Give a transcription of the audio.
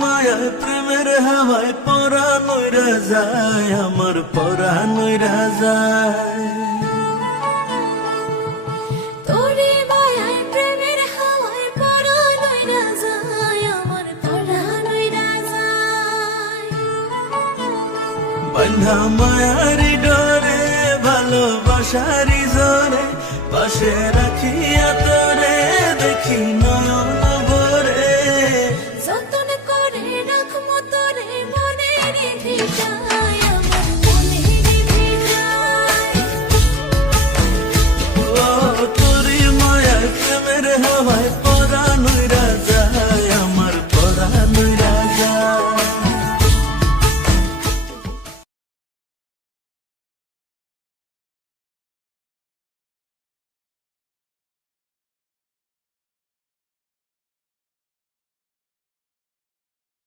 মায়ায় প্রেমের হাওয়ায় পরাণ উইরা যায়, আমার পরাণ উইরা যায়। তোরে মায়ায় প্রেমের হাওয়ায় পরাণ উইরা যায়, আমার পরাণ উইরা যায়। বন্ধা মায়ারি ডরে ভালোবাসারি জোরে পাশে রাখিয়া তোরে দেখি নয়ন ভরে। যতন করে রাখবো তোরে মনের ভিতর।